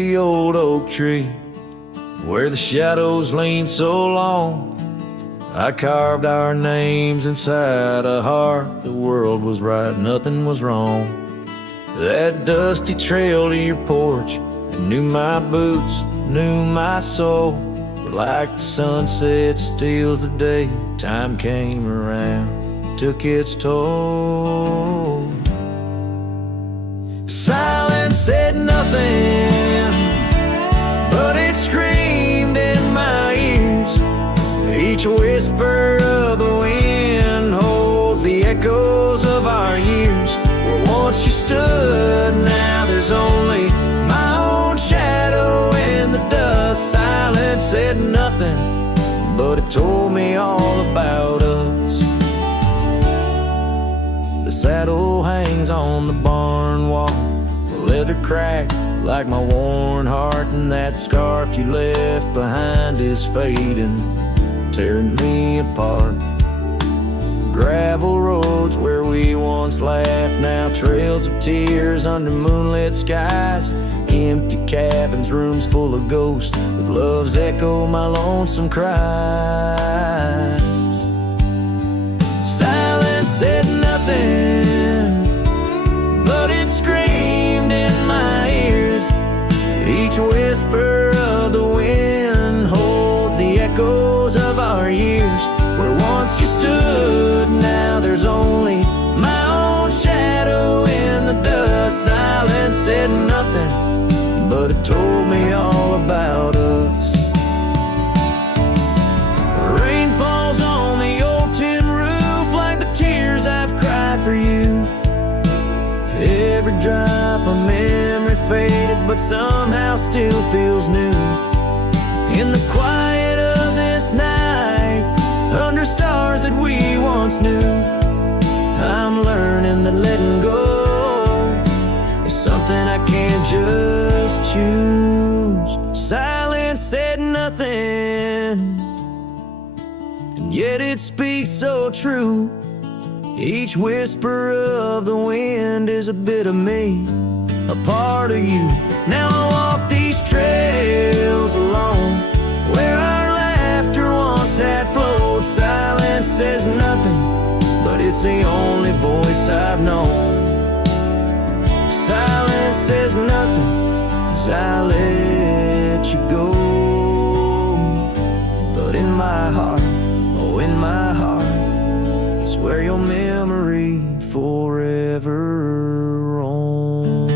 the old oak tree, where the shadows lean so long. I carved our names inside a heart. The world was right, nothing was wrong. That dusty trail to your porch, and knew my boots, knew my soul. But like the sunset steals the day, time came around, took its toll. Silence said nothing, but it screamed in my ears. Each whisper of the wind holds the echoes of our years. Where once you stood, now there's only my own shadow in the dust. Silence said nothing, but it told me all about us. The saddle hangs on the barn wall, the leather cracked like my worn heart, and that scarf you left behind is fading, tearing me apart. Gravel roads where we once laughed, now trails of tears under moonlit skies. Empty cabins, rooms full of ghosts, with love's echo, my lonesome cries. Silence said nothing, but it screamed in my ears. Each whisper of the wind holds the echoes of our years. Where once you stood, now there's only my own shadow in the dust. Silence said nothing, but it told me all about us. Rain falls on the old tin roof like the tears I've cried for you. Every drop of memory faded, but somehow still feels new. In the quiet of this night, under stars that we once knew, I'm learning that letting go is something I can't just choose. Silence said nothing, and yet it speaks so true. Each whisper of the wind is a bit of me, a part of you. Now I walk these trails alone, where our laughter once had flowed. Silence says nothing, but it's the only voice I've known. Silence says nothing as I let you go. But in my heart, oh in my heart, it's where your memory forever roams.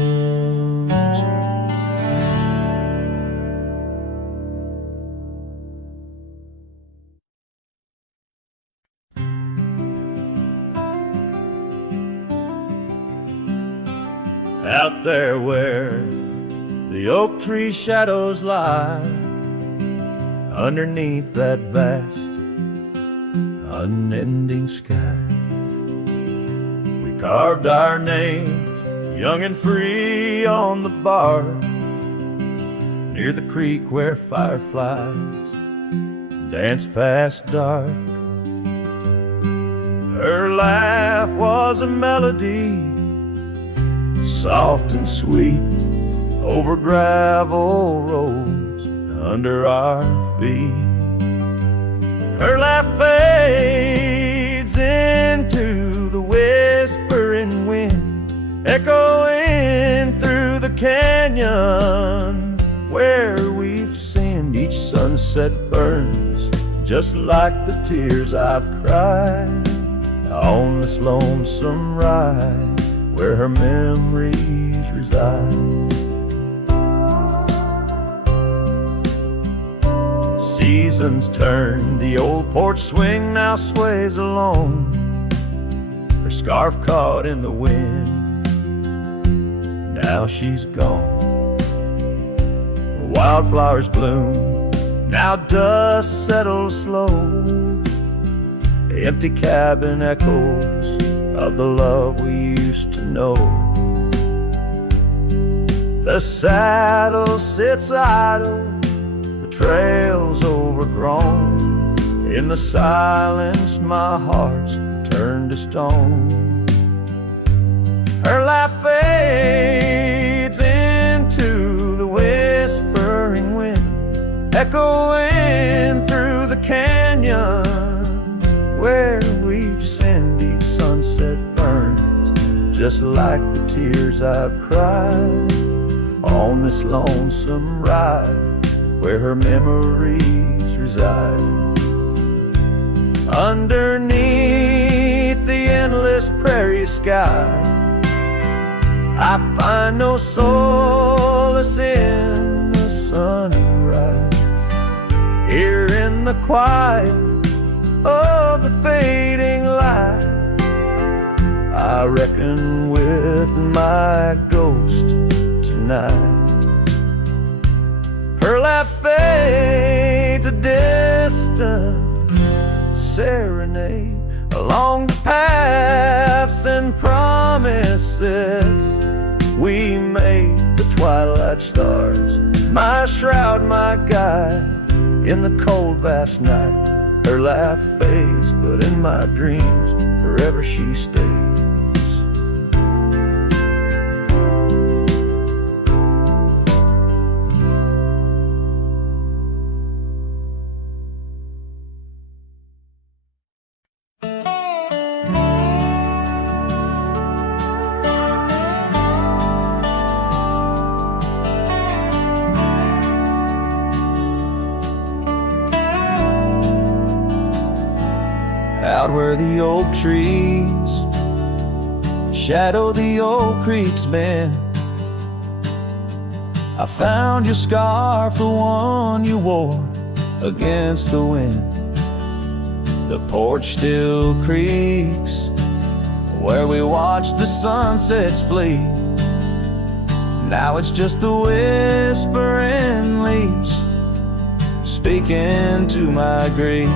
Out there where the oak tree shadows lie, underneath that vast unending sky, we carved our names, young and free, on the bar near the creek where fireflies dance past dark. Her laugh was a melody, soft and sweet, over gravel roads under our feet. Her laugh fades into the whispering wind, echoing through the canyon where we've sinned. Each sunset burns just like the tears I've cried on this lonesome ride where her memories reside. Seasons turn, the old porch swing now sways alone, her scarf caught in the wind, now she's gone. Wildflowers bloom, now dust settles slow, the empty cabin echoes of the love we used to know. The saddle sits idle, the trail's overgrown, in the silence my heart's turned to stone. Her laugh fades into the wind, echoing through the canyons where we've sinned. Each sunset burns just like the tears I've cried on this lonesome ride where her memories reside. Underneath the endless prairie sky, I find no solace in the sunrise. Here in the quiet of the fading light, I reckon with my ghost tonight. Her laugh fades a distant serenade along the paths and promises we made. The twilight stars, my shroud, my guide in the cold vast night. Her laugh fades, but in my dreams forever she stays. Out where the oak trees shadow the old creek's bend, I found your scarf, the one you wore against the wind. The porch still creaks where we watched the sunsets bleed. Now it's just the whispering leaves speaking to my grief.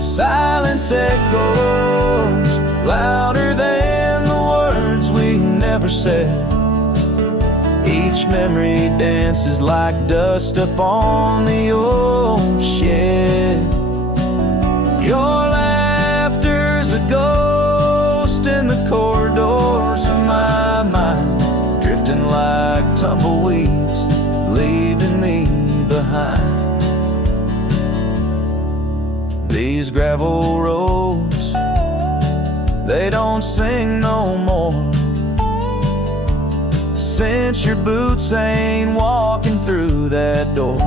Silence echoes louder than the words we never said. Each memory dances like dust upon the old shed. Your laughter's a ghost in the corridors of my mind, drifting like tumbleweeds, leaving me behind. These gravel roads, they don't sing no more, since your boots ain't walking through that door.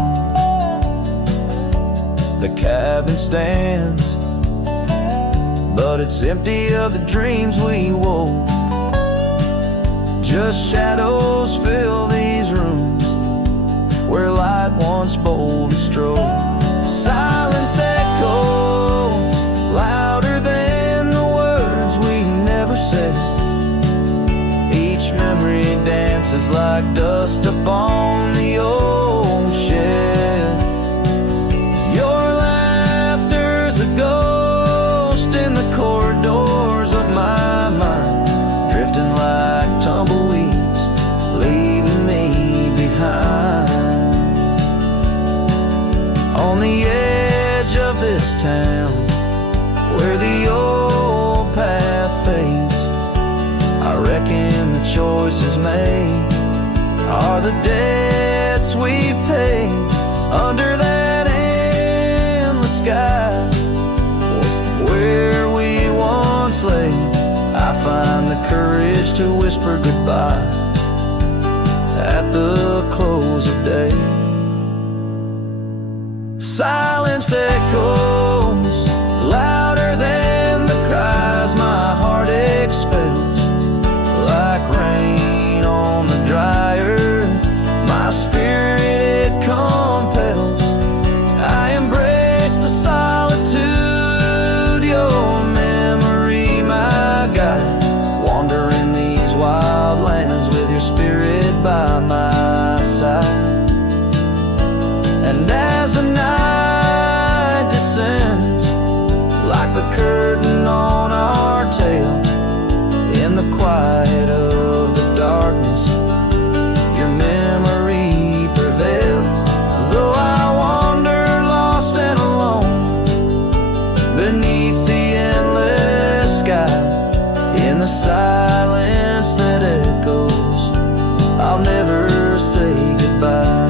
The cabin stands, but it's empty of the dreams we wove. Just shadows fill these rooms where light once boldly strode. Silence echoes louder than the words we never said. Each memory dances like dust upon the old shed. Your laughter's a ghost in the corridors of my mind, drifting like tumbleweeds, leaving me behind. On the edge of this town, where the old path fades, I reckon the choices made are the debts we've paid. Under that endless sky was where we once lay. I find the courage to whisper goodbye at the close of day. Silence echoes louder than the cries my heart expels. Like rain on the dry earth, my spirit it compels. I embrace the solitude, your memory my guide. Wandering these wild lands with your spirit by my side. And as the night descends, like the curtain on our tale, in the quiet of the darkness, your memory prevails. Though I wander lost and alone beneath the endless sky, in the silence that echoes, I'll never say goodbye.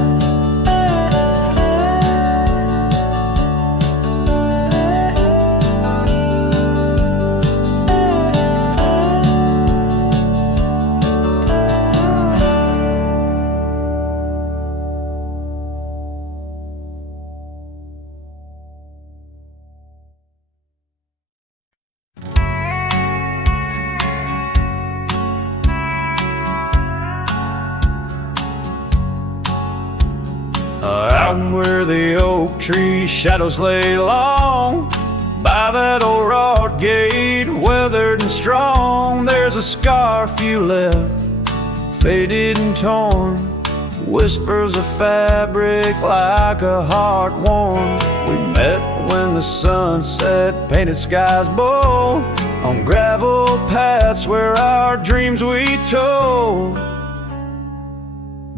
where the oak tree shadows lay long. By that old wrought gate, weathered and strong, there's a scarf you left, faded and torn, whispers of fabric like a heart worn. We met when the sunset painted skies bold, on gravel paths where our dreams we told.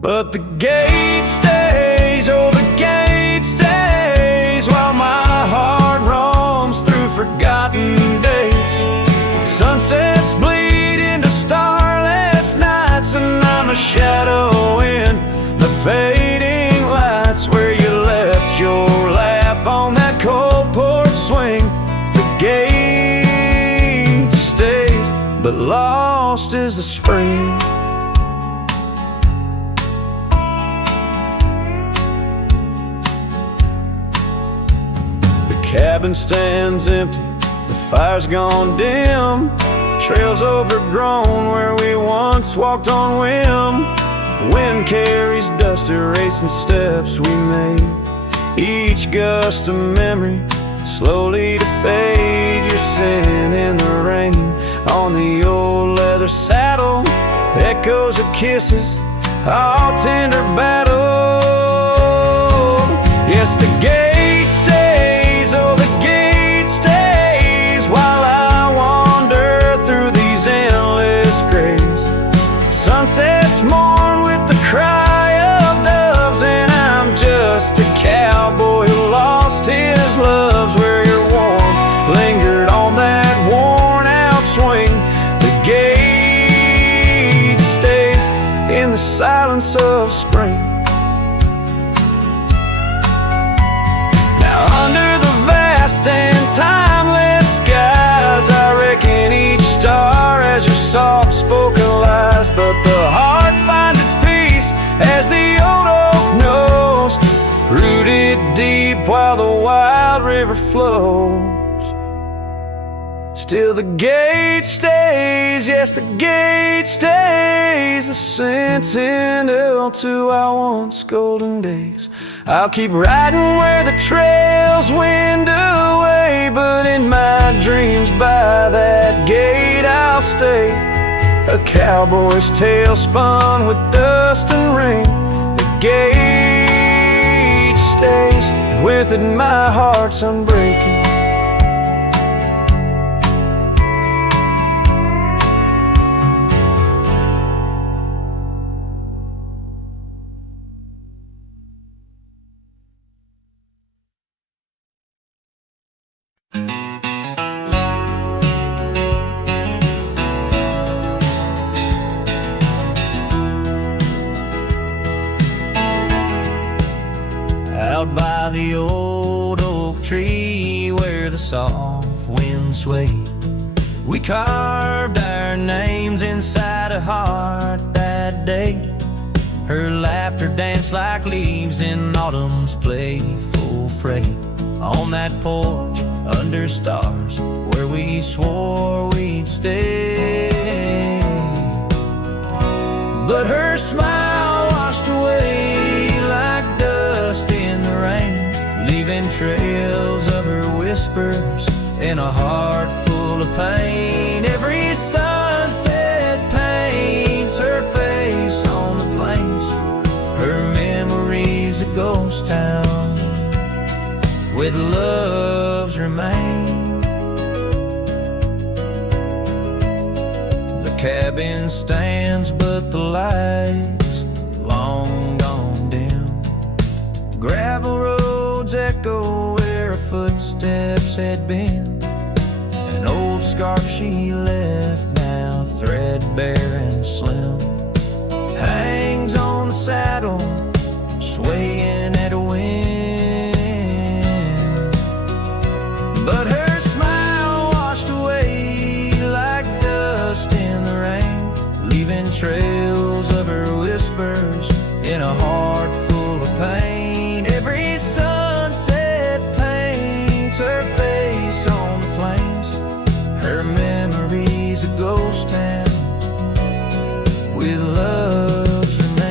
But the gate stays, oh the gate stays, while my heart roams through forgotten days. Sunsets bleed into starless nights, and I'm a shadow in the fading lights, where you left your laugh on that cold porch swing. The gate stays, but lost is the spring. The cabin stands empty, the fire's gone dim, trails overgrown where we once walked on whim. Wind carries dust, erasing steps we made, each gust of memory slowly to fade. You're sitting in the rain on the old leather saddle, echoes of kisses, all tender battle. Yes, the gate stays, oh the gate stays, while I wander through these endless grays. Sunsets mourn with the cry of doves, and I'm just a cowboy who lost his loves, where your warmth lingered on that worn out swing. The gate stays in the silence of spring. Now under the vast and timeless skies, I reckon each star as your soft-spoken lies, but the heart finds its peace as the old oak knows, rooted deep while the wild river flows. Still the gate stays, yes the gate stays, a sentinel to our once golden days. I'll keep riding where the trails wind away, but in my dreams by that gate I'll stay. A cowboy's tale spun with dust and rain. The gate stays, and with it my heart's unbreaking. Out by the old oak tree where the soft wind swayed, we carved our names inside a heart that day. Her laughter danced like leaves in autumn's playful fray, on that porch under stars where we swore we'd stay. But her smile washed away like dust in the rain, leaving trails of her whispers in a heart full of pain. Every sunset paints her face on the plains, her memories a ghost town with love's remain. The cabin stands but the lights long gone dim, gravel roads echo where her footsteps had been. An old scarf she left, now threadbare and slim, hangs on the saddle, swaying at a wind. But her smile washed away like dust in the rain, leaving trails of her whispers in a heart full of pain. Every sunset paints her face on the plains, her memories a ghost town with love's remains.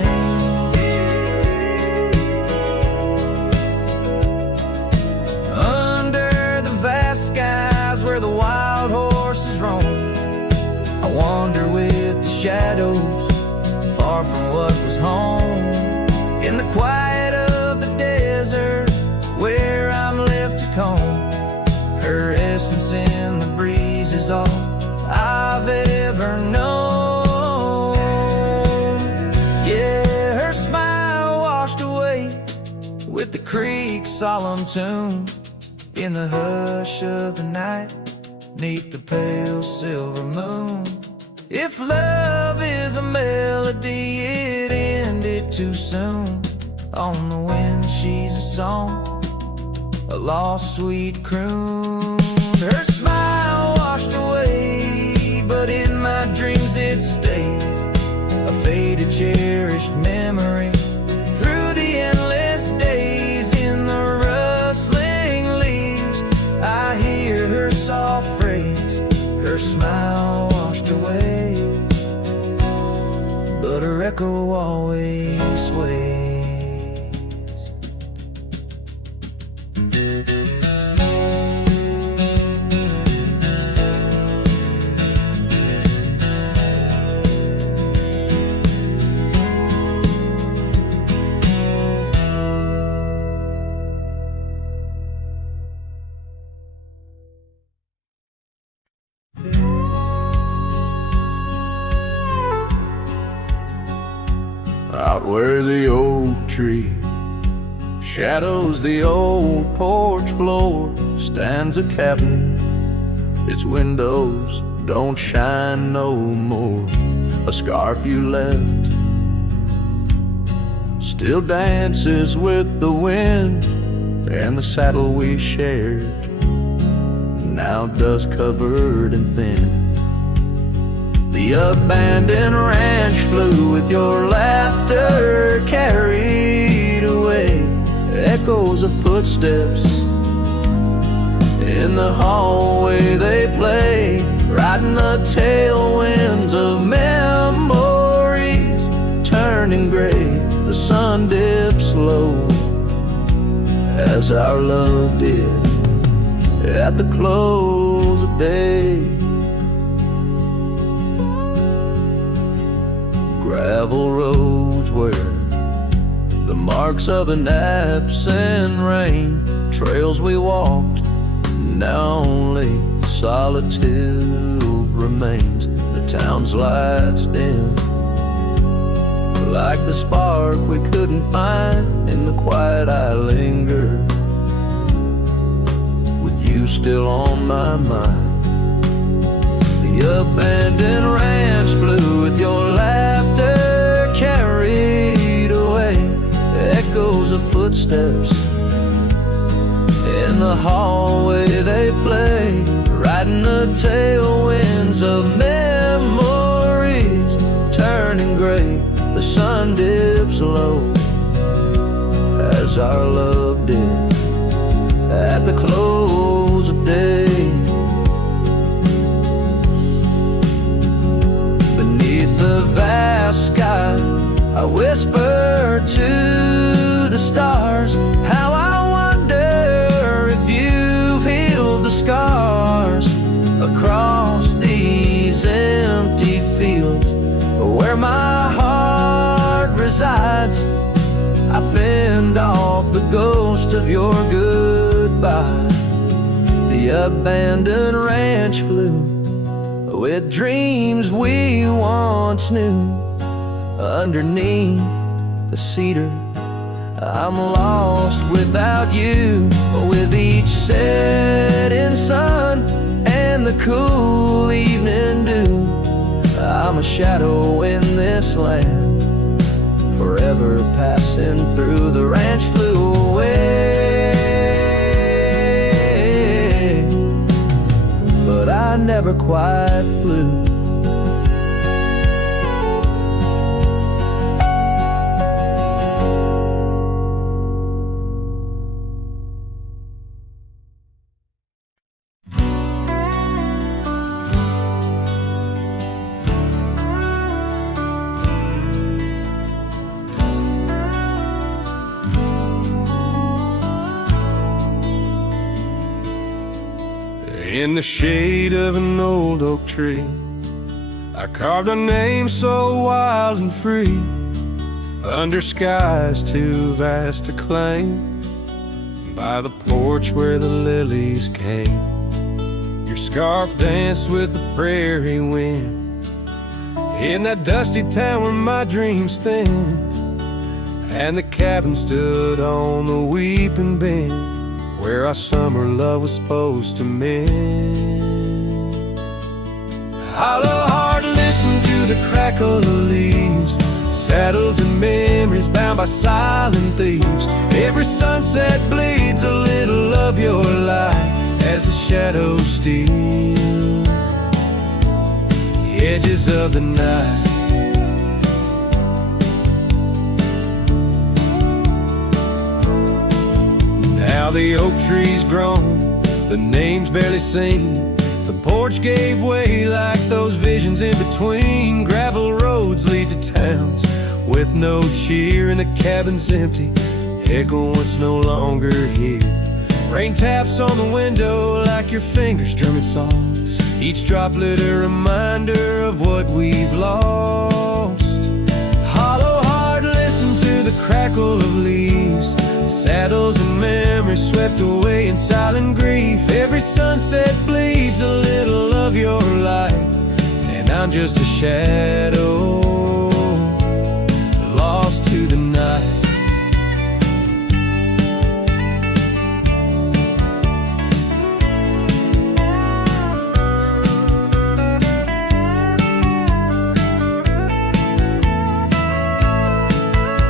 is all I've ever known. Yeah, her smile washed away with the creek's solemn tune. In the hush of the night, 'neath the pale silver moon. If love is a melody, it ended too soon. On the wind she's a song, a lost sweet croon. Her smile washed away, but in my dreams it stays, a faded cherished memory. Through the endless days, in the rustling leaves, I hear her soft phrase, her smile washed away, but her echo always sways. Out where the oak tree shadows the old porch floor stands a cabin. Its windows don't shine no more. A scarf you left still dances with the wind, and the saddle we shared, now dust covered and thin. The abandoned ranch flew with your laughter carried away. Echoes of footsteps in the hallway they play, riding the tailwinds of memories, turning gray. The sun dips low as our love did at the close of day. Gravel roads where the marks of an absent rain, trails we walked, now only solitude remains. The town's lights dim, like the spark we couldn't find. In the quiet I linger, with you still on my mind. The abandoned ranch flew with your laughter carried away. Echoes of footsteps in the hallway they play, riding the tailwinds of memories, turning gray. The sun dips low as our love did at the close of day. The vast sky, I whisper to the stars, how I wonder if you've healed the scars across these empty fields where my heart resides. I fend off the ghost of your goodbye. The abandoned ranch flew with dreams we once knew. Underneath the cedar, I'm lost without you. With each setting sun and the cool evening dew, I'm a shadow in this land, forever passing through. The ranch flew away, but I never quite flew. In the shade of an old oak tree, I carved a name so wild and free, under skies too vast to claim, by the porch where the lilies came. Your scarf danced with the prairie wind in that dusty town where my dreams thinned, and the cabin stood on the weeping bend where our summer love was supposed to mend. Hollow heart, listen to the crackle of leaves, saddles and memories bound by silent thieves. Every sunset bleeds a little of your light as the shadows steal the edges of the night. Now the oak tree's grown, the name's barely seen. The porch gave way like those visions in between. Gravel roads lead to towns with no cheer, and the cabin's empty, echo once no longer here. Rain taps on the window like your fingers drumming soft, each droplet a reminder of what we've lost. Hollow heart, listen to the crackle of leaves, saddles and memories swept away in silent grief. Every sunset bleeds a little of your light, and I'm just a shadow lost to the night.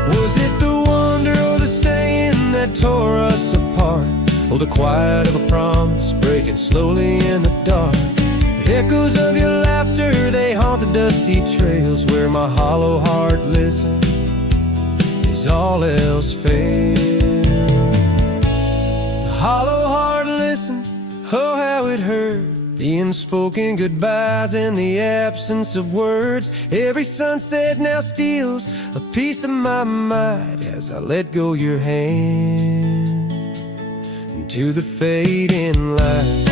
Was it the wonder or the staying that tore us apart? Oh, the quiet of a promise breaking slowly in the dark. The echoes of your laughter, they haunt the dusty trails where my hollow heart listens as all else fails. The hollow heart listened, oh how it hurt, the unspoken goodbyes and the absence of words. Every sunset now steals a piece of my mind as I let go your hand into the fading light.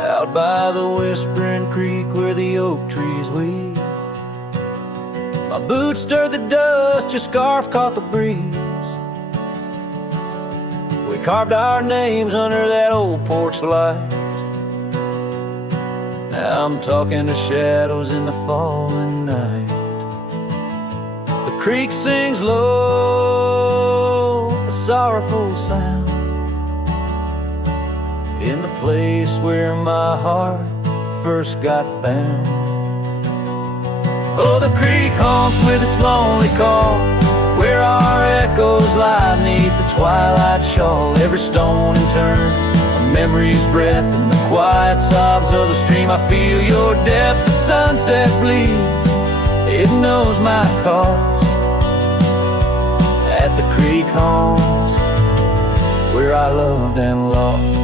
Out by the whispering creek where the oak trees weep, my boots stirred the dust, your scarf caught the breeze. We carved our names under that old porch light. Now I'm talking to shadows in the falling night. The creek sings low, a sorrowful sound, in the place where my heart first got bound. Oh, the creek haunts with its lonely call, where our echoes lie beneath the twilight shawl. Every stone and turn, a memory's breath, and the quiet sobs of the stream. I feel your depth, the sunset bleed, it knows my cost. At the creek haunts, where I loved and lost.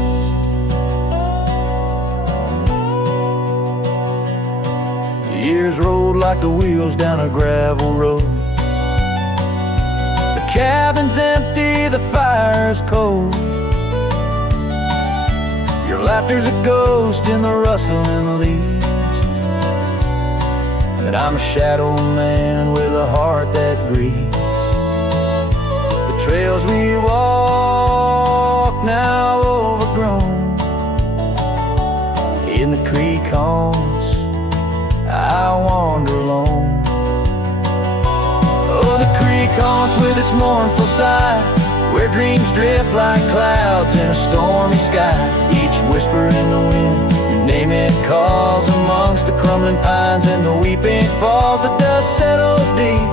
Years rolled like the wheels down a gravel road. The cabin's empty, the fire's cold. Your laughter's a ghost in the rustling leaves, and I'm a shadow man with a heart that grieves. The trails we walk now overgrown, in the creek haunts I wander alone. Oh, the creek haunts with its mournful sigh, where dreams drift like clouds in a stormy sky. Each whisper in the wind, your name it calls amongst the crumbling pines and the weeping falls. The dust settles deep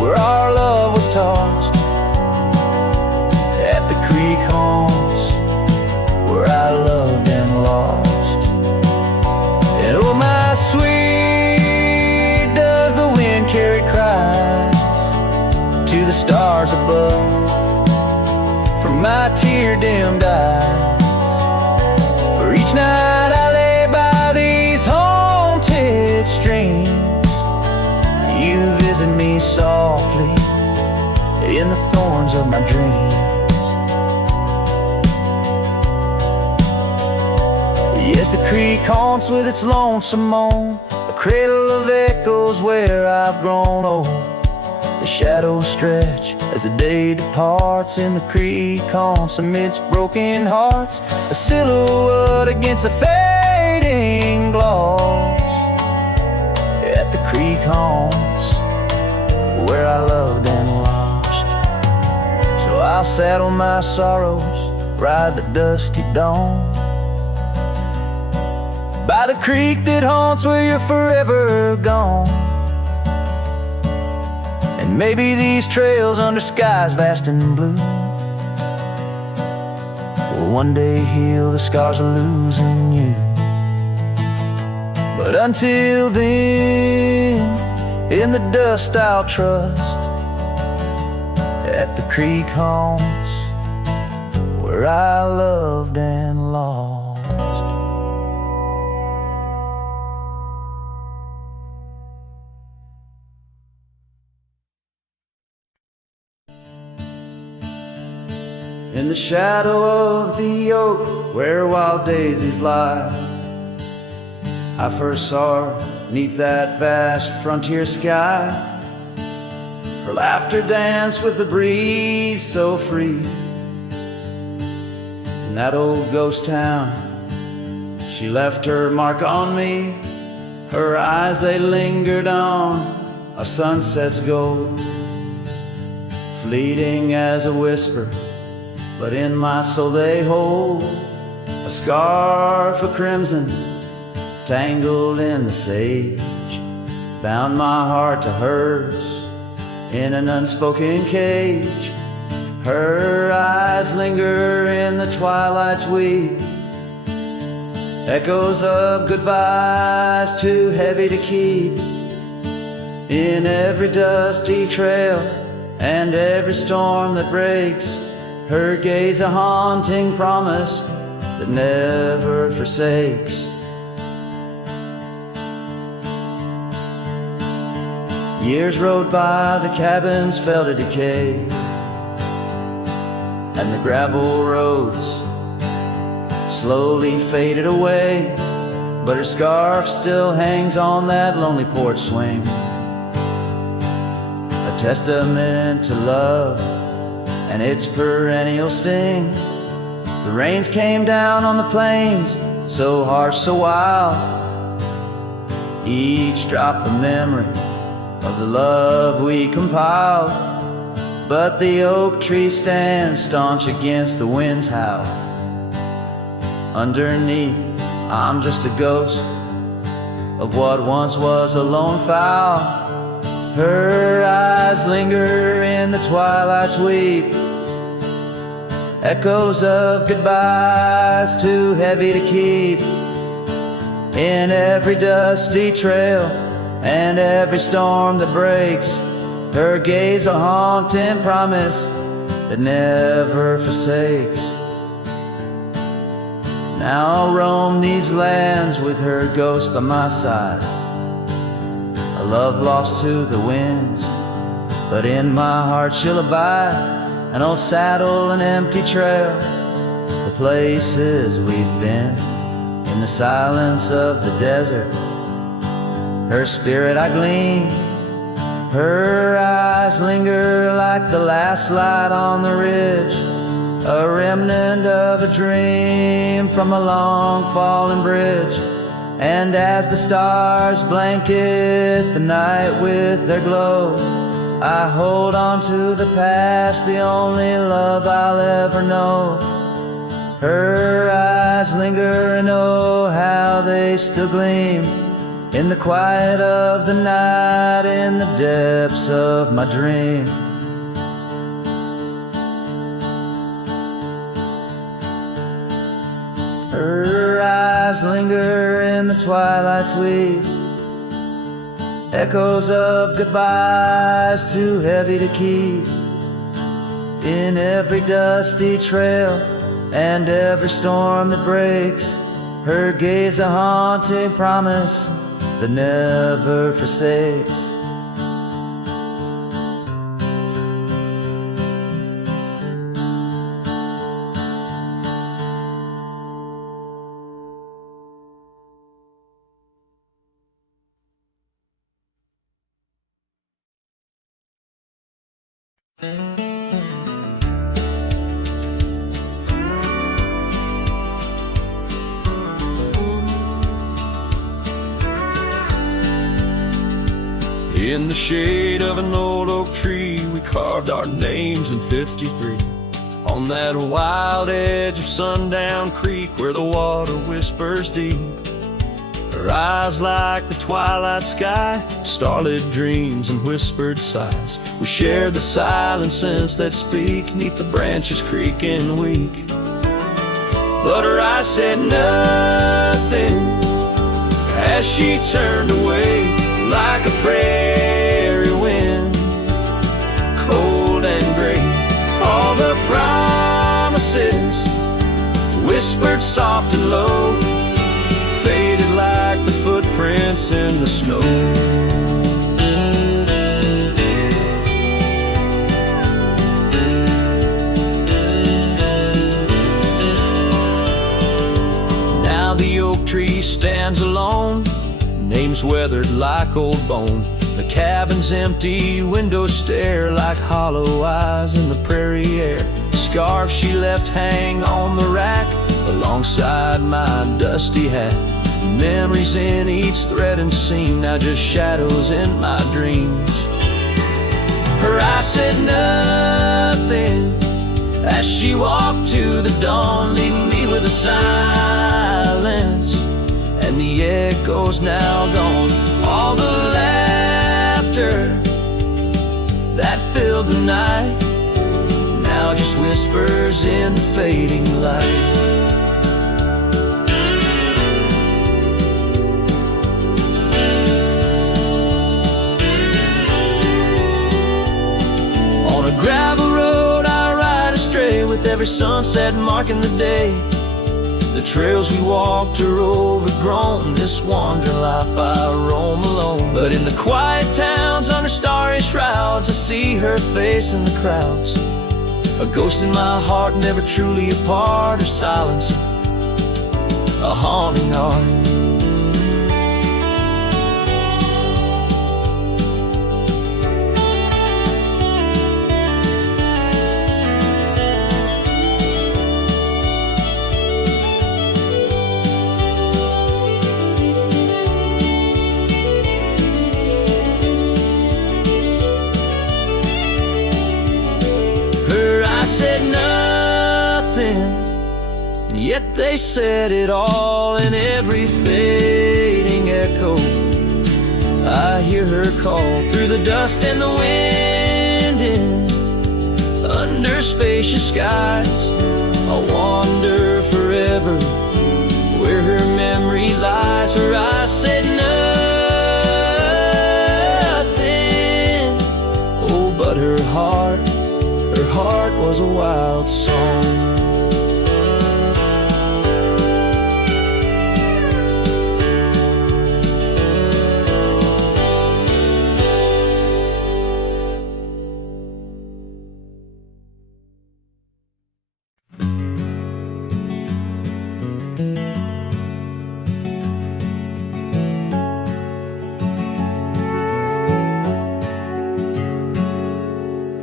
where our love was tossed. At the creek haunts where I loved and lost. And oh my sweet, does the wind carry cries to the stars above from my tear-dimmed eyes. For each night I lay by these haunted streams, you visit me softly in the thorns of my dreams. Yes, the creek haunts with its lonesome moan, a cradle of echoes where I've grown old. The shadows stretch as the day departs in the creek haunts amidst broken hearts, a silhouette against the fading gloss. At the creek haunts where I loved and lost. So I'll saddle my sorrows, ride the dusty dawn by the creek that haunts where you're forever gone. And maybe these trails under skies vast and blue will one day heal the scars of losing you. But until then, in the dust I'll trust at the creek haunts where I loved and lost. In the shadow of the oak where wild daisies lie, I first saw her 'neath that vast frontier sky. Her laughter danced with the breeze so free. In that old ghost town, she left her mark on me. Her eyes, they lingered on a sunset's gold, fleeting as a whisper, but in my soul they hold a scarf of crimson tangled in the sage, bound my heart to hers in an unspoken cage. Her eyes linger in the twilight's weep, echoes of goodbyes too heavy to keep. In every dusty trail and every storm that breaks, her gaze a haunting promise that never forsakes. Years rode by, the cabins fell to decay, and the gravel roads slowly faded away. But her scarf still hangs on that lonely porch swing, a testament to love and its perennial sting. The rains came down on the plains, so harsh, so wild, each drop a memory of the love we compiled. But the oak tree stands staunch against the wind's howl. Underneath, I'm just a ghost of what once was a lone fowl. Her eyes linger in the twilight's weep, echoes of goodbyes too heavy to keep. In every dusty trail and every storm that breaks, her gaze a haunting promise that never forsakes. Now I'll roam these lands with her ghost by my side, a love lost to the winds, but in my heart she'll abide. An old saddle, an empty trail, the places we've been, in the silence of the desert, her spirit I glean. Her eyes linger like the last light on the ridge, a remnant of a dream from a long fallen bridge. And as the stars blanket the night with their glow, I hold on to the past, the only love I'll ever know. Her eyes linger and oh, how they still gleam in the quiet of the night, in the depths of my dream. Her eyes linger in the twilight's weave, echoes of goodbyes too heavy to keep. In every dusty trail and every storm that breaks, her gaze a haunting promise that never forsakes. In the shade of an old oak tree, we carved our names in '53. On that wild edge of Sundown Creek, where the water whispers deep. Her eyes like the twilight sky, starlit dreams and whispered sighs. We shared the silent scents that speak, neath the branches creaking weak. But her eyes said nothing as she turned away, like a prairie wind, cold and gray. All the promises, whispered soft and low, faded like the footprints in the snow. Now the oak tree stands alone, names weathered like old bone. The cabin's empty, windows stare like hollow eyes in the prairie air. The scarf she left hang on the rack alongside my dusty hat. Memories in each thread and seam, now just shadows in my dreams. Her eyes said nothing as she walked to the dawn, leaving me with a silence and the echoes now gone. All the laughter that filled the night now just whispers in the fading light. On a gravel road I ride astray, with every sunset marking the day. The trails we walked are overgrown, this wandering life I roam alone. But in the quiet towns under starry shrouds, I see her face in the crowds. A ghost in my heart, never truly apart. Her silence, a haunting heart. Said nothing, and yet they said it all. In every fading echo I hear her call, through the dust and the wind, in under spacious skies. I'll wander forever where her memory lies. Her eyes said nothing, oh, but her heart was a wild song.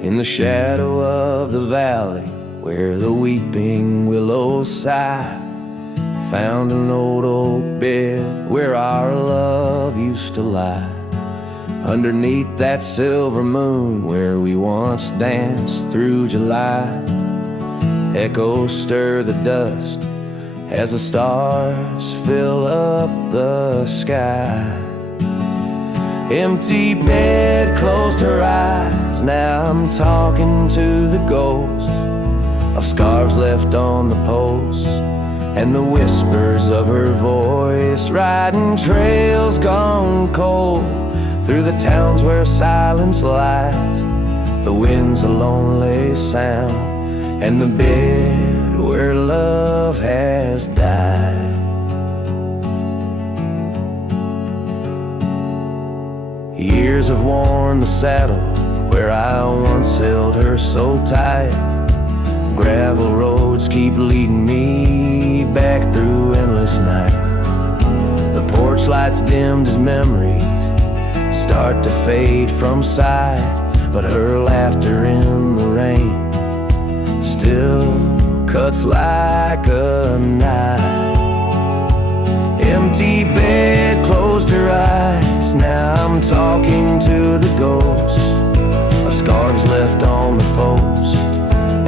In the shadow of the valley, where the weeping willows sigh, found an old oak bed where our love used to lie. Underneath that silver moon where we once danced through July, echoes stir the dust as the stars fill up the sky. Empty bed closed her eyes. Now I'm talking to the ghosts of scarves left on the posts, and the whispers of her voice, riding trails gone cold through the towns where silence lies. The wind's a lonely sound, and the bed where love has died. Years have worn the saddle where I once held her so tight. Gravel roads keep leading me back through endless night. The porch lights dimmed as memories start to fade from sight, but her laughter in the rain still cuts like a knife. Empty bed closed her eyes. Now I'm talking to the ghosts of scarves left on the posts,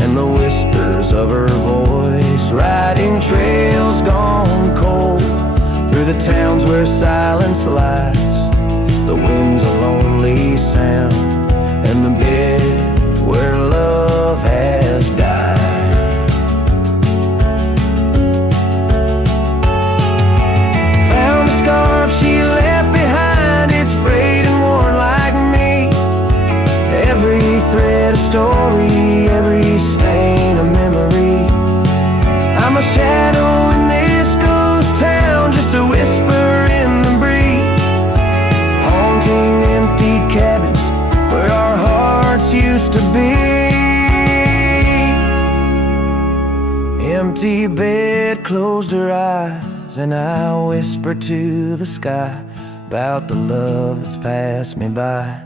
and the whispers of her voice, riding trails gone cold through the towns where silence lies. The wind's a lonely sound, and the bed where love has died. Found a scarf she left behind, it's frayed and worn like me. Every thread a story, every stain a memory. I'm a shadow in this ghost town, just a whisper in the breeze, haunting empty cabins where our hearts used to be. Empty bed closed her eyes, and I whisper to the sky about the love that's passed me by,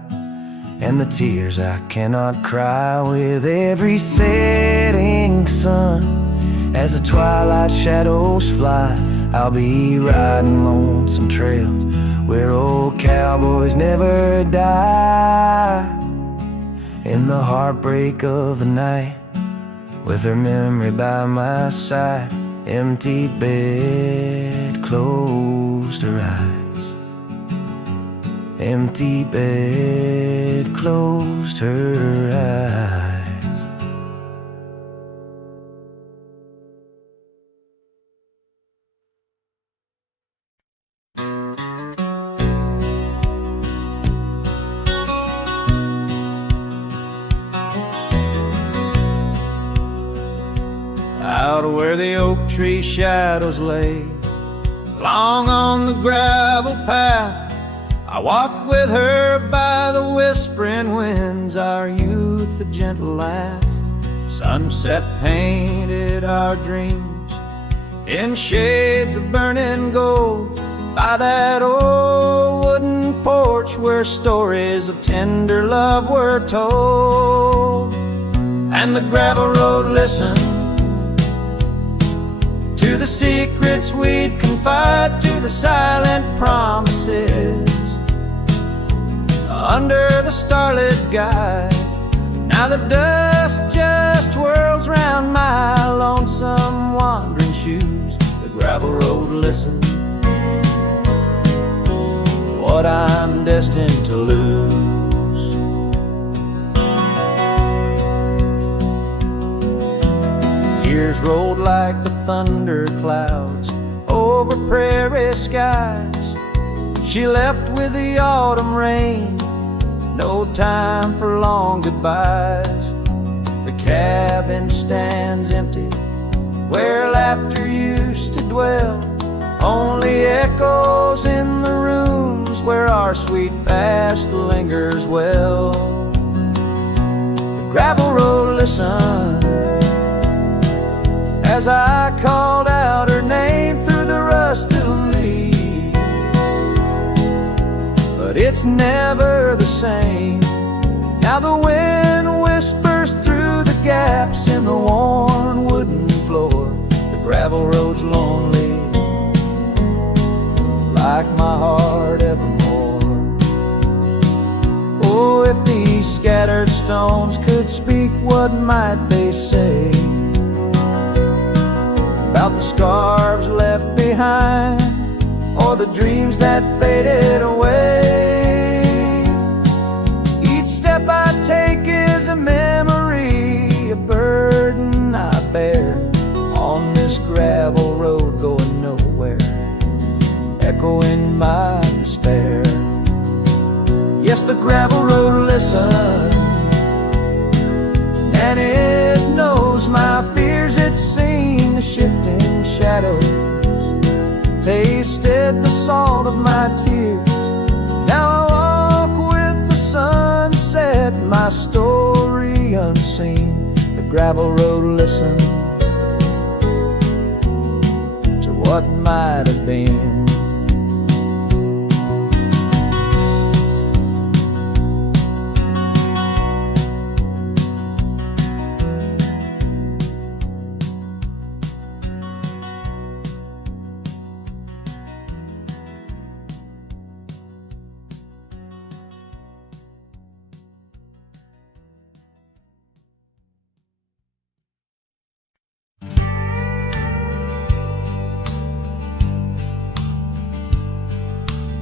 and the tears I cannot cry with every setting sun. As the twilight shadows fly, I'll be riding lonesome trails where old cowboys never die. In the heartbreak of the night, with her memory by my side, empty bed closed her eyes. Empty bed closed her eyes. Out where the oak tree shadows lay, long on the gravel path, I walked with her by the whispering winds, our youth a gentle laugh. Sunset painted our dreams in shades of burning gold, by that old wooden porch where stories of tender love were told. And the gravel road listened to the secrets we'd confide, to the silent promises under the starlit guide. Now the dust just whirls round my lonesome wandering shoes. The gravel road listens what I'm destined to lose. Years rolled like the thunder clouds over prairie skies. She left with the autumn rain, no time for long goodbyes. The cabin stands empty where laughter used to dwell, only echoes in the rooms where our sweet past lingers well. The gravel road listened as I called out her name through the rust that'll leave, but it's never the same. Now the wind whispers through the gaps in the worn wooden floor. The gravel road's lonely, like my heart evermore. Oh, if these scattered stones could speak, what might they say about the scarves left behind, or the dreams that faded away? echoing my despair. Yes, the gravel road listens, and it knows my fears. It's seen the shifting shadows, tasted the salt of my tears. Now I walk with the sunset, my story unseen. The gravel road listens to what might have been.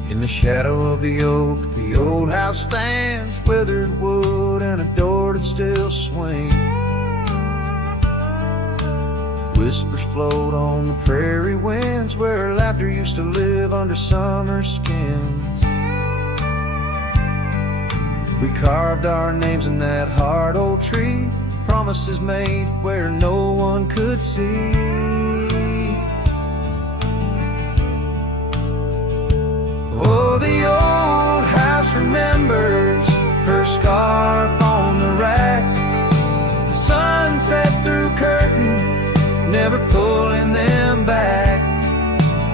In the shadow of the oak, the old house stands, withered wood and a door that still swings. Whispers float on the prairie winds, where laughter used to live under summer skins. We carved our names in that hard old tree, promises made where no one could see. Oh, the old house remembers her scarf on the rack, the sunset through curtains, never pulling them back.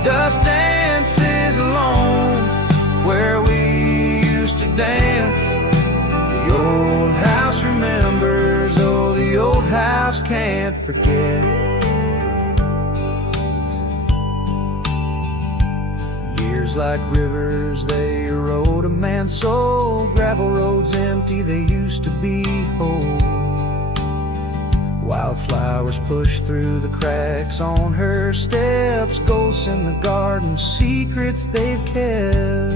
Dust dances alone where we used to dance. The old house remembers, oh, the old house can't forget. Like rivers, they erode a man's soul. Gravel roads empty, they used to be whole. Wildflowers push through the cracks on her steps, ghosts in the garden, secrets they've kept.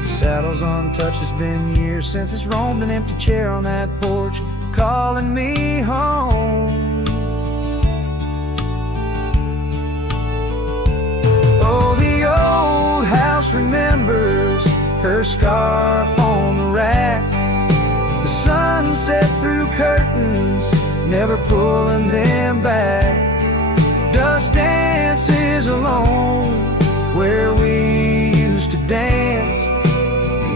The saddle's untouched, it's been years since it's roamed, an empty chair on that porch calling me home. Oh, the old house remembers her scarf on the rack, the sunset through curtains, never pulling them back. Dust dances alone where we used to dance.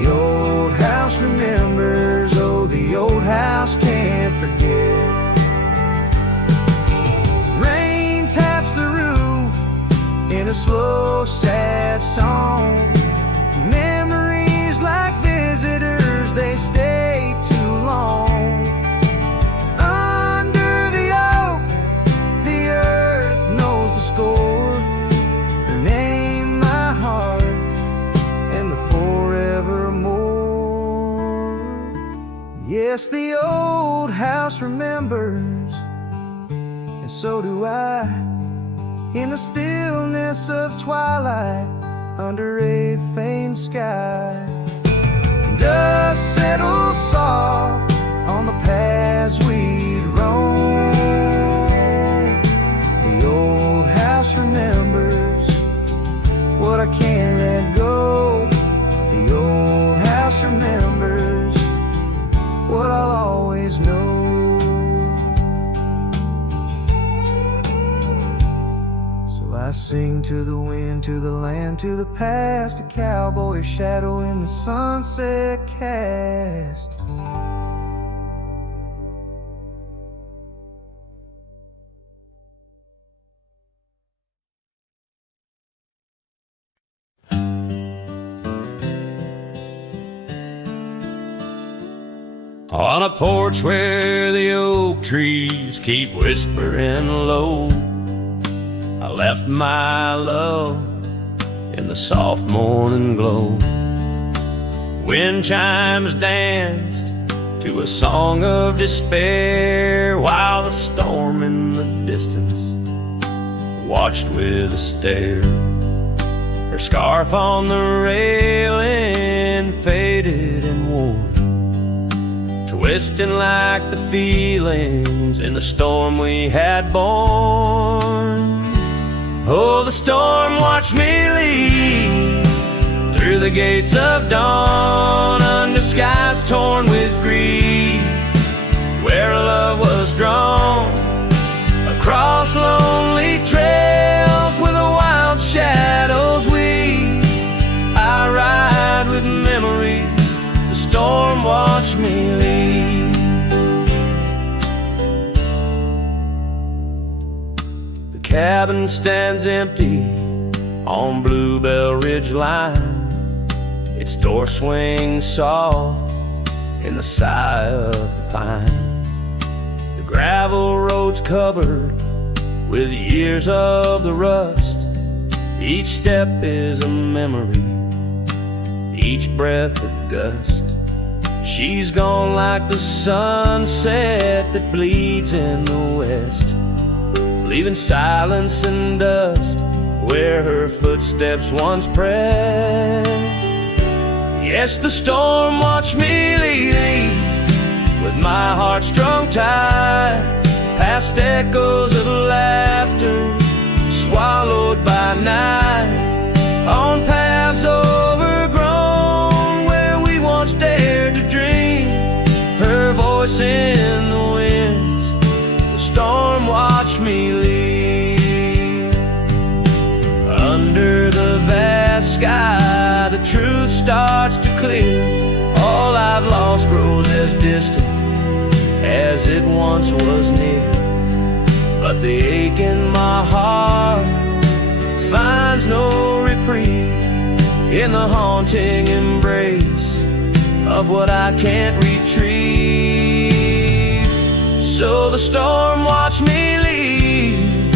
The old house remembers, oh, the old house can't forget. Rain taps the roof in a slow, sad song. Memories like visitors, they stay too long. Under the oak, the earth knows the score. Her name, my heart, and the forevermore. Yes, the old house remembers, and so do I. In the stillness of twilight, under a faint sky, dust settles soft on the paths we'd roam. The old house remembers what I can't let go. The old house remembers what I'll always know. I sing to the wind, to the land, to the past, a cowboy shadow in the sunset cast. On a porch where the oak trees keep whispering low, I left my love in the soft morning glow. Wind chimes danced to a song of despair, while the storm in the distance watched with a stare. Her scarf on the railing faded and worn, twisting like the feelings in the storm we had borne. Oh, the storm watched me leave through the gates of dawn, under skies torn with grief, where love was drawn, across lonely trails where the wild shadows weave. I ride with memories, the storm watched me leave. The cabin stands empty on Bluebell Ridge line, its door swings soft in the sigh of the pine. The gravel road's covered with years of the rust. Each step is a memory, each breath a gust. She's gone like the sunset that bleeds in the west, leaving silence and dust where her footsteps once pressed. Yes, the storm watched me leave with my heart strung tight, past echoes of laughter swallowed by night, on paths overgrown where we once dared to dream. Her voice in the winds, the storm watched me leave. Under the vast sky, the truth starts to clear. All I've lost grows as distant as it once was near, but the ache in my heart finds no reprieve in the haunting embrace of what I can't retrieve. So the storm watched me leave,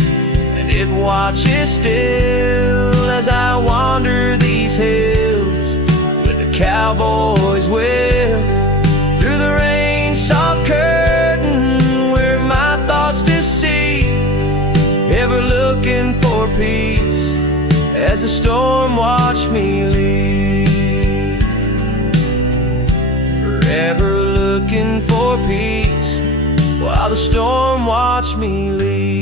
and it watches still as I wander these hills with the cowboy's whip through the rain soft curtain where my thoughts deceive, ever looking for peace as the storm watched me leave. Forever looking for peace while the storm watched me leave.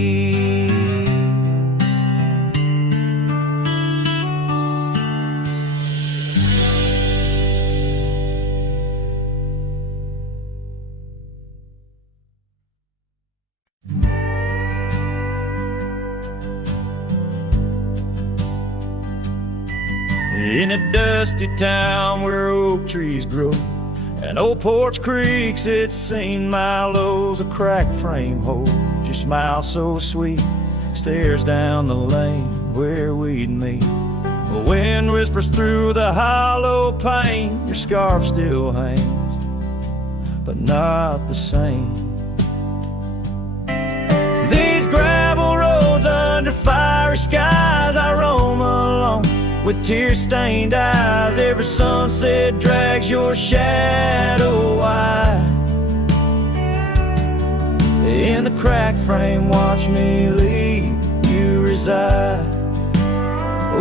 In a dusty town where oak trees grow and old Porch Creek's its seen my lows, a cracked frame hold your smile so sweet, stares down the lane where we'd meet. The wind whispers through the hollow pane, your scarf still hangs, but not the same. These gravel roads under fiery skies, I roam alone with tear-stained eyes. Every sunset drags your shadow wide. In the cracked frame, watch me leave, you reside.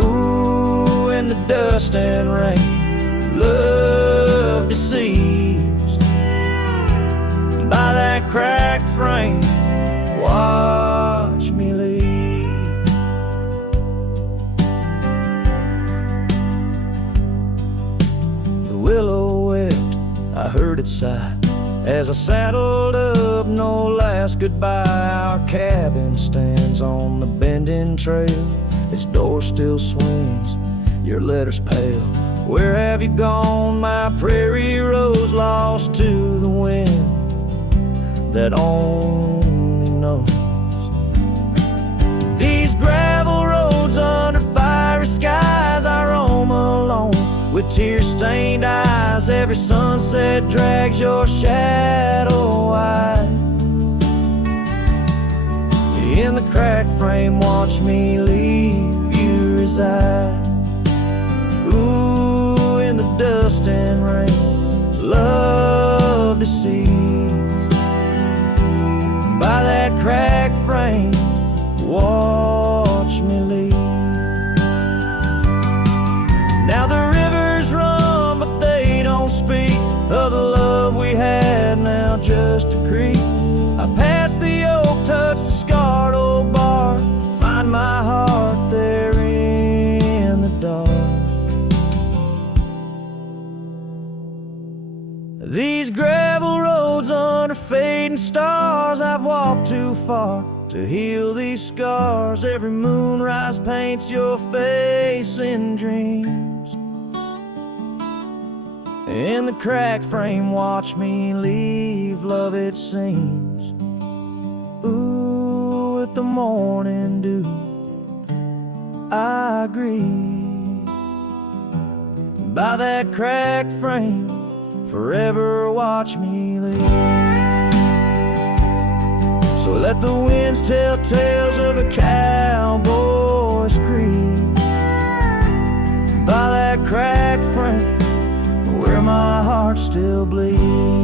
Ooh, in the dust and rain, love deceives. By that cracked frame, watch me leave. Willow wept, I heard it sigh as I saddled up, no last goodbye. Our cabin stands on the bending trail, its door still swings, your letters pale. Where have you gone, my prairie rose, lost to the wind that only knows? These gravel roads under fiery skies, I roam alone with tear-stained eyes. Every sunset drags your shadow wide. In the cracked frame, watch me leave, you reside. Ooh, in the dust and rain, love deceives. By that cracked frame, watch me leave. Now the rivers run, but they don't speak of the love we had, now just a creek. I pass the oak, touch the scarred old bar, find my heart shooting stars, I've walked too far to heal these scars. Every moonrise paints your face in dreams. In the cracked frame, watch me leave, love it seems. Ooh, with the morning dew, I agree. By that cracked frame, forever watch me leave. So let the winds tell tales of a cowboy's creed. By that cracked frame, where my heart still bleeds.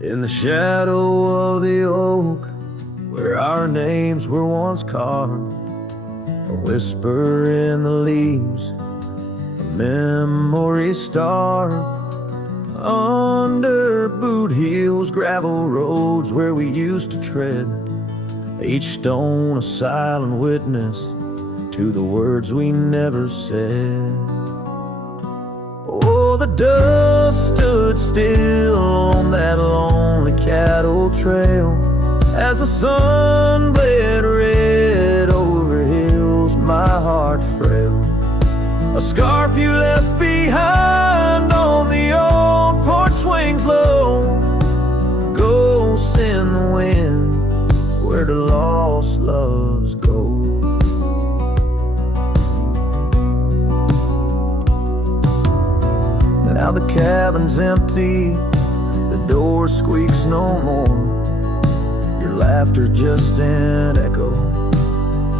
In the shadow of the oak, where our names were once carved, a whisper in the leaves, a memory star. Under boot heels, gravel roads where we used to tread, each stone a silent witness to the words we never said. Oh, the dust stood still on that lonely cattle trail as the sun bled red over hills, my heart frail. A scarf you left behind on the old porch swings low, ghosts in the wind where the lost loves go. Now the cabin's empty, the door squeaks no more. Your laughter just an echo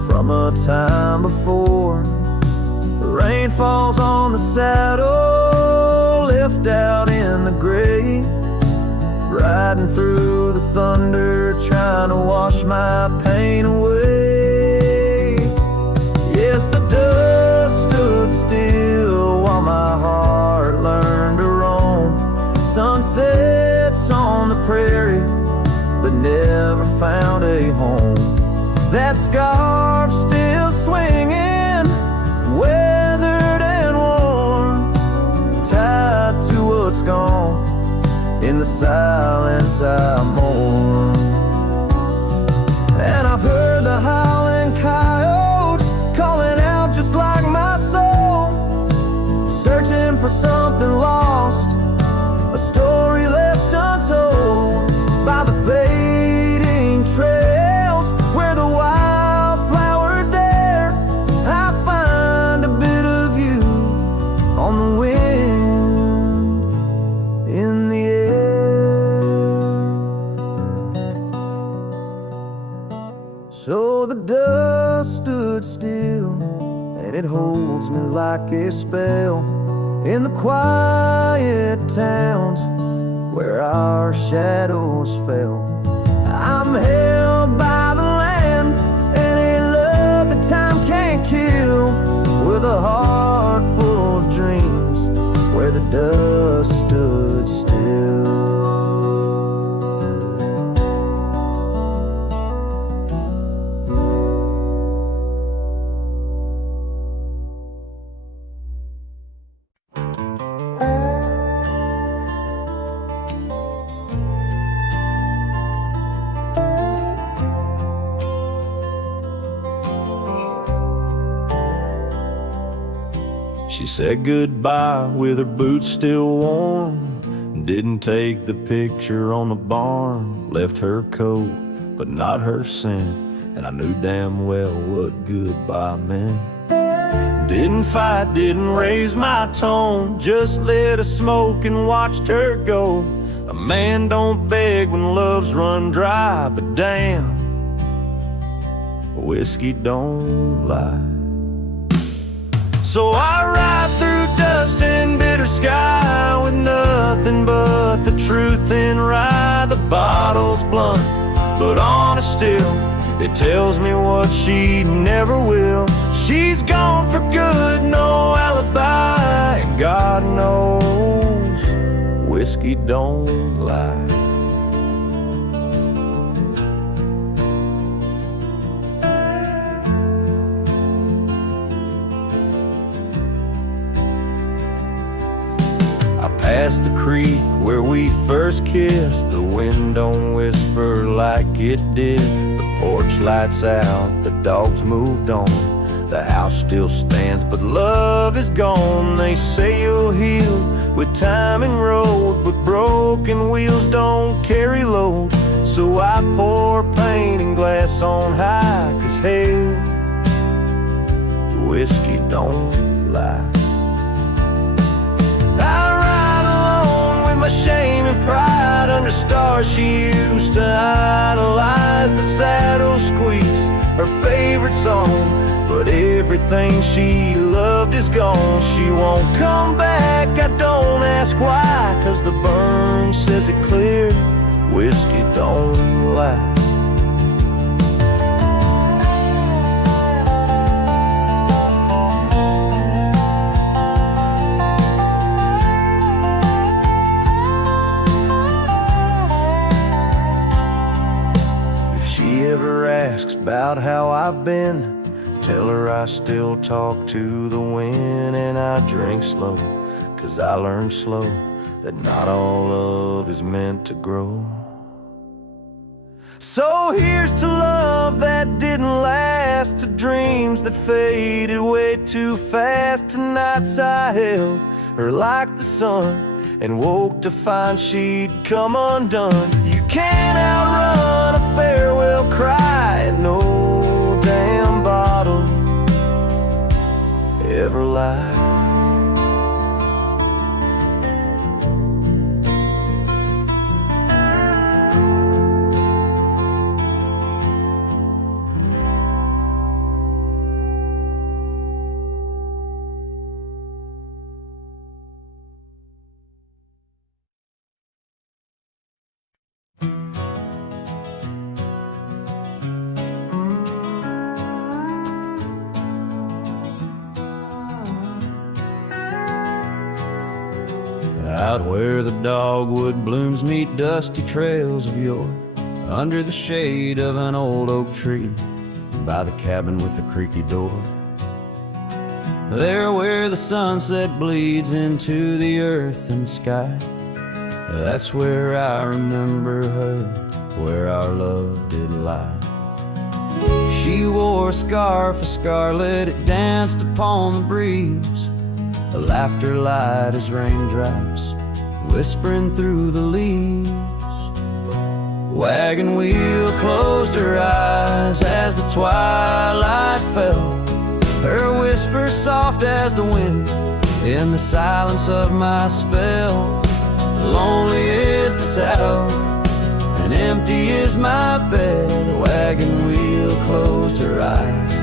from a time before. The rain falls on the saddle, left out in the gray, riding through the thunder, trying to wash my pain away. Yes, the dust stood still while my heart learned to roam. Sunsets on the prairie, but never found a home. That scarf still swinging, weathered and worn, tied to what's gone. In the silence I mourn. And I've heard the howling coyotes calling out just like my soul, searching for something lost, a story left untold. By the fading trails where the wildflowers dare, I find a bit of you on the wind, in the air. So the dust stood still, and it holds me like a spell in the quiet towns where our shadows fell. I'm held by the land and a love that time can't kill, with a heart full of dreams where the dust stood still. She said goodbye with her boots still warm, didn't take the picture on the barn, left her coat but not her scent, and I knew damn well what goodbye meant. Didn't fight, didn't raise my tone, just lit a smoke and watched her go. A man don't beg when love's run dry, but damn, whiskey don't lie. So I ride through dust and bitter sky with nothing but the truth in rye. The bottle's blunt, but honest still. It tells me what she never will. She's gone for good, no alibi, and God knows whiskey don't lie. Past the creek where we first kissed, the wind don't whisper like it did. The porch lights out, the dogs moved on, the house still stands, but love is gone. They say you'll heal with time and road, but broken wheels don't carry load. So I pour paint and glass on high, 'cause hell, whiskey don't lie. My shame and pride under stars she used to idolize. The saddle squeaks, her favorite song, but everything she loved is gone. She won't come back, I don't ask why, 'cause the burn says it clear, whiskey don't lie. About how I've been, tell her I still talk to the wind, and I drink slow, 'cause I learned slow that not all love is meant to grow. So here's to love that didn't last, to dreams that faded way too fast, to nights I held her like the sun and woke to find she'd come undone. You can't outrun a farewell cry, and no damn bottle ever lied. Out where the dogwood blooms meet dusty trails of yore, under the shade of an old oak tree, by the cabin with the creaky door. There where the sunset bleeds into the earth and sky, that's where I remember her, where our love did lie. She wore a scarf of scarlet, it danced upon the breeze, a laughter light as raindrops whispering through the leaves. Wagon wheel closed her eyes as the twilight fell, her whisper soft as the wind in the silence of my spell. Lonely is the saddle and empty is my bed. The wagon wheel closed her eyes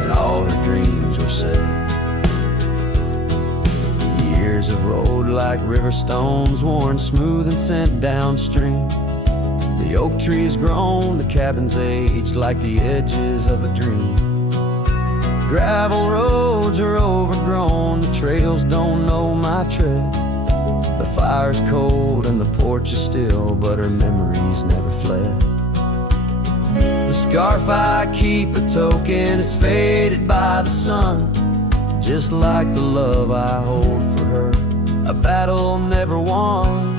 and all her dreams were said. Years have rolled like river stones, worn smooth and sent downstream. The oak tree's grown, the cabin's aged like the edges of a dream. Gravel roads are overgrown, the trails don't know my tread. The fire's cold and the porch is still, but her memories never fled. The scarf I keep a token, it's faded by the sun, just like the love I hold for her, a battle never won.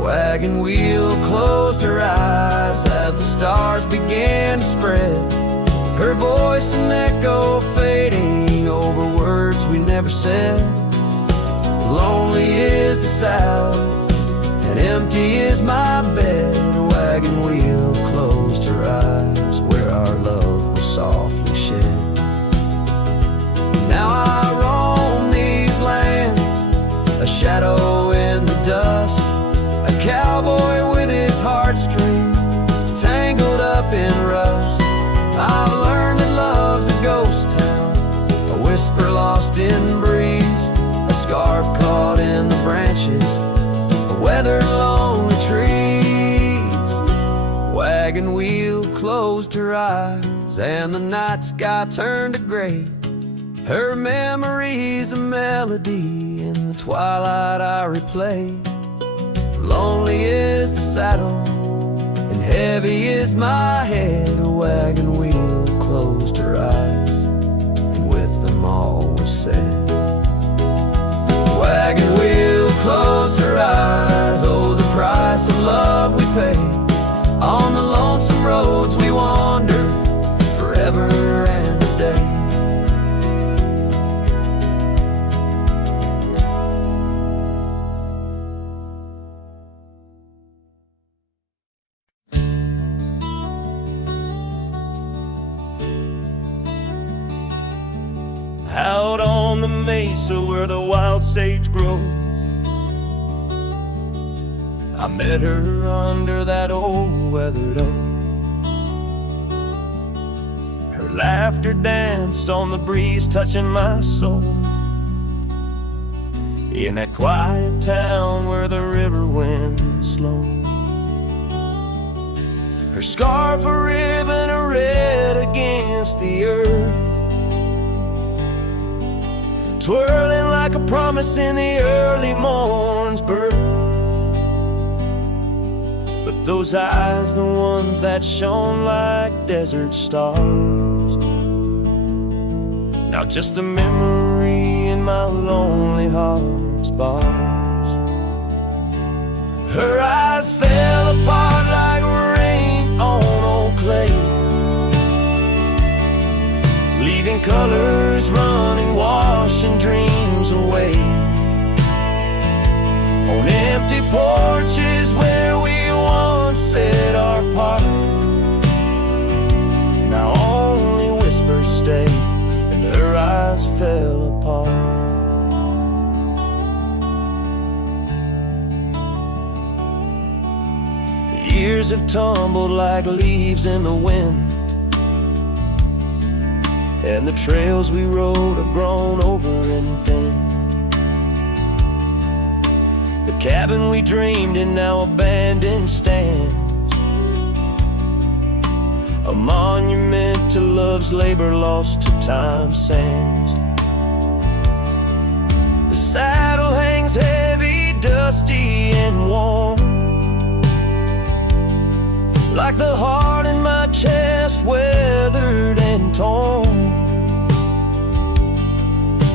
Wagon wheel closed her eyes as the stars began to spread, her voice an echo fading over words we never said. Lonely is the saddle and empty is my bed. A wagon wheel closed her eyes where our love was softly shed. Now I roam these lands, a shadow in the dust, a cowboy with his heartstrings tangled up in rust. I've learned that love's a ghost town, a whisper lost in breeze, a scarf caught in the branches, a weathered lonely trees. wagon wheel closed her eyes, and the night sky turned to gray. Her memory's a melody, in the twilight I replay. Lonely is the saddle, and heavy is my head. A wagon wheel closed her eyes, and with them all was said. Wagon wheel closed her eyes, oh, the price of love we pay. On the lonesome roads we wander, forever and a day. Out on the mesa where the wild sage grows, I met her under that old weathered oak. Her laughter danced on the breeze, touching my soul. In that quiet town where the river winds slow, her scarf a ribbon of red against the earth, twirling like a promise in the early morn's birth. But those eyes, the ones that shone like desert stars, now just a memory in my lonely heart's bars. Her eyes fell apart like rain on old clay, leaving colors running, washing dreams away. On empty porches where we once said our part, now only whispers stay, and her eyes fell apart. The years have tumbled like leaves in the wind, and the trails we rode have grown over and thin. The cabin we dreamed in now abandoned stands, a monument to love's labor lost to time's sands. The saddle hangs heavy, dusty and warm, like the heart in my chest, weathered and torn.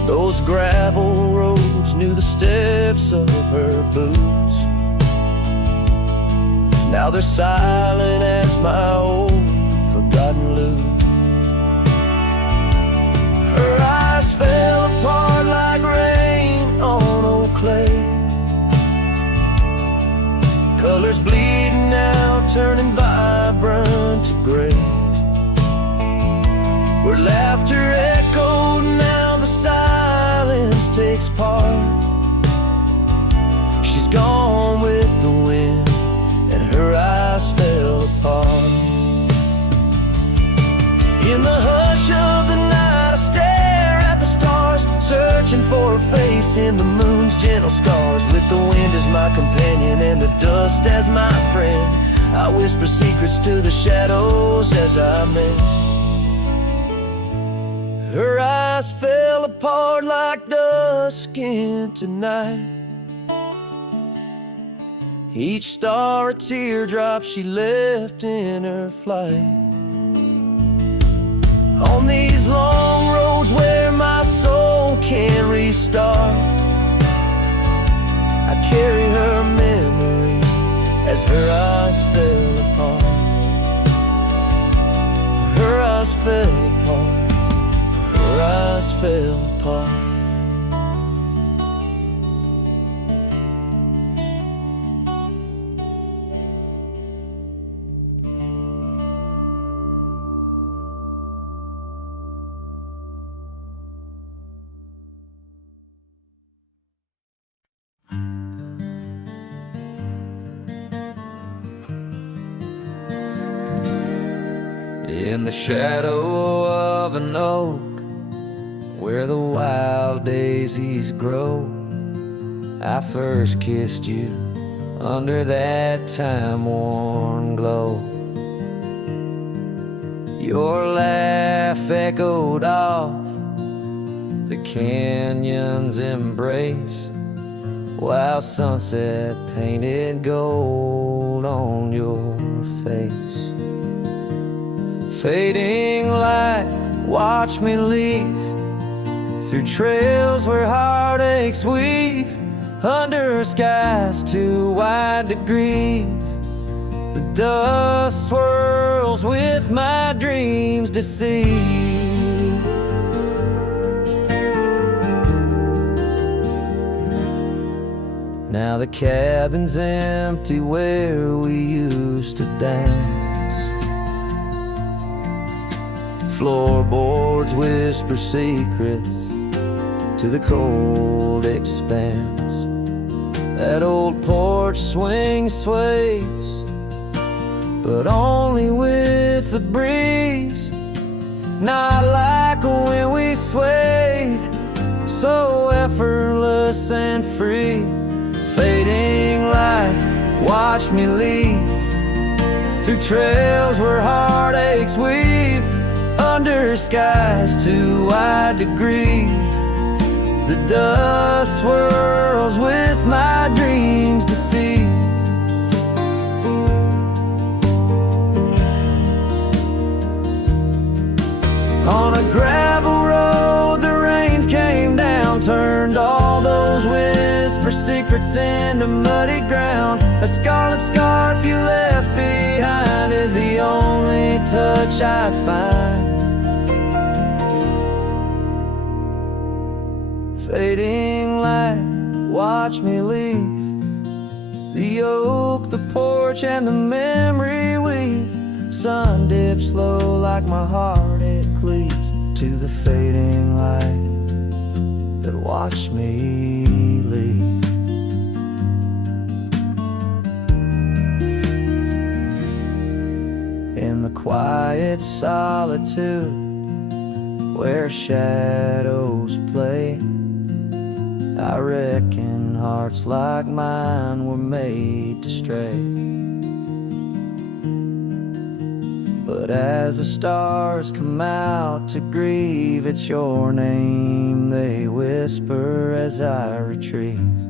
Those gravel roads knew the steps of her boots, now they're silent as my old forgotten lute. Her eyes fell apart like rain on old clay, colors bleeding out, turning vibrant to gray. Where laughter echoed, now the silence takes part. She's gone with the wind, and her eyes fell apart. In the hush of the night I stare at the stars, searching for her face in the moon's gentle scars. With the wind as my companion and the dust as my friend, I whisper secrets to the shadows as I mend. Her eyes fell apart like dusk into night, each star a teardrop she left in her flight. On these long roads where my soul can't restart, I carry her memory as her eyes fell apart. Her eyes fell apart. Her eyes fell apart. In the shadow of an oak, where the wild daisies grow, I first kissed you under that time-worn glow. Your laugh echoed off the canyon's embrace, while sunset painted gold on your face. Fading light, watch me leave through trails where heartaches weave, under skies too wide to grieve. The dust swirls with my dreams deceived. Now the cabin's empty where we used to dance. Floorboards whisper secrets to the cold expanse. That old porch swing sways, but only with the breeze. Not like when we swayed, so effortless and free. Fading light, watch me leave through trails where heartaches weave, under skies too wide to grieve. The dust swirls with my dreams deceived. On a gravel road, the rains came down, turned all those whisper secrets into muddy ground. A scarlet scarf you left behind is the only touch I find. Fading light, watch me leave the oak, the porch, and the memory weave. Sun dips low like my heart, it cleaves to the fading light that watched me leave. In the quiet solitude where shadows play, I reckon hearts like mine were made to stray. But as the stars come out to grieve, it's your name they whisper as I retrieve